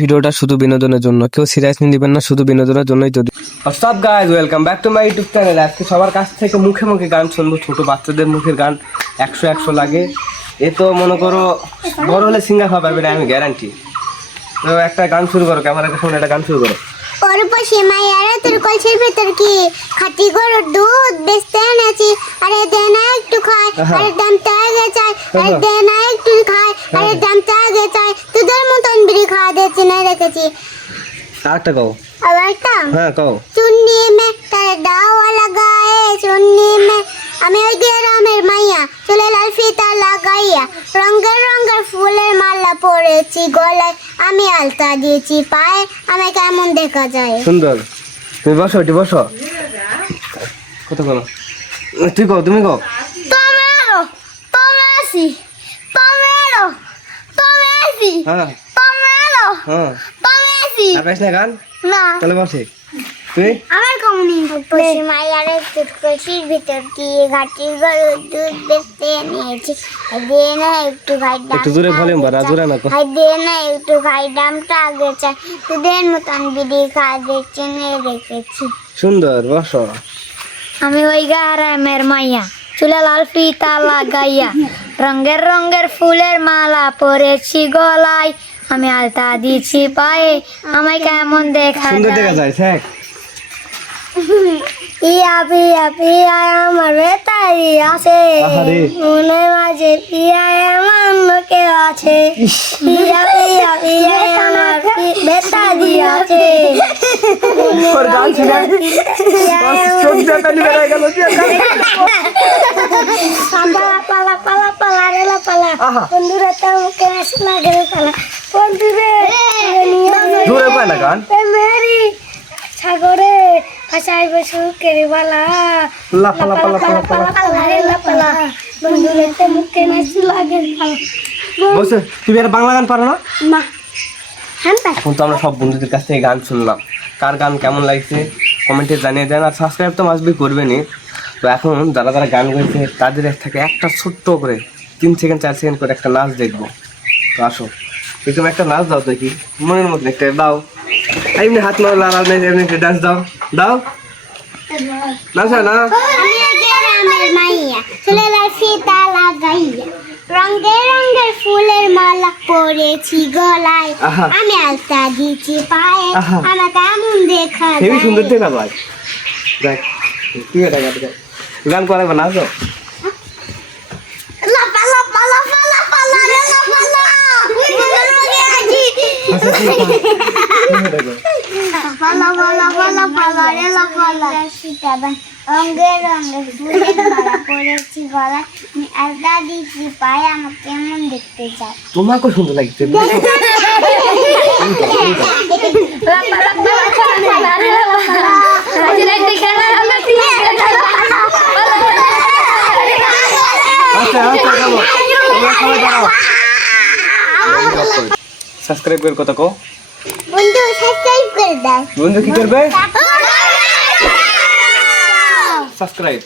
ভিডিওটা শুধু বিনোদনের জন্য, কেউ সিরিয়াসলি নেবেন না, শুধু বিনোদনের জন্যই। যদি WhatsApp guys, welcome back to my YouTube channel. আজকে সবার কাছ থেকে মুখে মুখে গান শুনবো। ছোট বাচ্চাদের মুখের গান 100 লাগে। এ তো মনে করো বড় হলে সিঙ্গার হওয়া পারবে, আমি গ্যারান্টি। তো একটা গান শুরু করো, ক্যামেরাকে ফোন একটা গান শুরু করো। পরপাশে মায়েরা তোর কলসির ভেতর কি খাঁটি গরুর দুধ বেচতে এনেছি, আরে দে না একটু খায়, আরে দামটা আগে চাই, আরে দে না একটু খায়, আরে দামটা আগে চাই, তোদের মতন বিড়ি খাওয়া দিয়েছি না রেখেছি। আরেকটা কও। আরেকটা? হ্যাঁ কও। চুন্নি মে তার দাওয়া লাগায়ে, চুন্নি মে আমি ওই গ্রামের মাইয়া, চুলে লাল ফিতা লাগাইয়া, রঙের রঙের ফুলের মালা পরেছি গলায়, আমি আলতা দিয়েছি পায়ে, আমি কেমন দেখা যায়। সুন্দর। তুমি বসো, এটি বসো। কত করো? তুই কও, তুমি কও। Tomero, tomesi, tomero, tomesi, হ্যাঁ tomero, হ্যাঁ। tomesi. আর পাইছ না গান? না, তাহলে বসে তুই। আমার কমনি পশি মায়ারে তোর কলসির ভিতর কি ঘাটির গরুর দুধ বেচতে নিয়েছি, দে না একটু খাই দাম, একটু জোরে ভলিউম বাড়া, জোরে না কো। দে না একটু খাই দামটা আগে চাই, তোদের মতন বিড়ি খাওয়া চিনে রেখেছি। সুন্দর, বসো। আমি ওই গ্রামের মাইয়া, চুলে লাল ফিতা লাগাইয়া, রঙের রঙের ফুলের মালা পরেছি গলায়, আমি আলতা দিছি পায়ে, আমায় কেমন দেখা সুন্দর দেখা যায় স্যার। পিয়া পিয়া পিয়া আমার বেতারি আছে, আহারে। মনে মাঝে পিয়া আমার লোকে আছে, পিয়া পিয়া পিয়া আমার বেতারি আছে, ওর গান শুনে সত্যিটা নিয়ে গেল। পালা পালা পালা পালা রেলা পালা, আহা। বন্ধুরা তো মুখে আসে লাগে পালা, বন্ধুরে জোরে পায় না গান। মেরি সাগরে ভাষাই বসু কেরি বালা, লাফা লাফা লাফা লাফা। পালা রেলা পালা, বন্ধুরে তো মুখে আসে লাগে পালা। বসে, তুমি আর বাংলা গান পারো না? না হ্যাঁ এখন তো আমরা সব বন্ধুদের কাছ থেকে গান শুনলাম, কার গান কেমন লাগছে কমেন্টে জানিয়ে দেন। আর সাবস্ক্রাইব তো মাস্ট বি করবেনই। তো এখন যারা যারা গান গাইছে তাদের থেকে একটা ছোট্ট করে 3 সেকেন্ড 4 সেকেন্ড করে একটা নাচ দেখবো। তো আসো, এরকম একটা নাচ দাও দেখি, মনের মধ্যে একটা দাও। এমনি হাত মারো, লাল নেই, এমনি একটা ডান্স দাও, দাও নাচ না। আমি গ্রামের মাইয়া, চুলে লাল ফিতা লাগাইয়া, রঙের রঙের ফুলের মালা পরেছি গলায়, আহা। আমি আলতা দিচ্ছি পায়ে, আহা। আমার কেমন দেখা হেবি সুন্দর যায়। দেখা ভাই। দেখ কি এটা গান করাবে না তো। লাফা লাফা লাফা লাফা লাফা লাফা রঙের রঙের ফুলের মালা পরেছি গলায়, আমি আলতা দিচ্ছি পায়ে, আমার কেমন দেখতে চাই। তোমাকেও সুন্দর লাগছে। সাবস্ক্রাইব করে কথা কও। বন্ধু সাবস্ক্রাইব করে দাও। বন্ধু কি করবে? সাবস্ক্রাইব।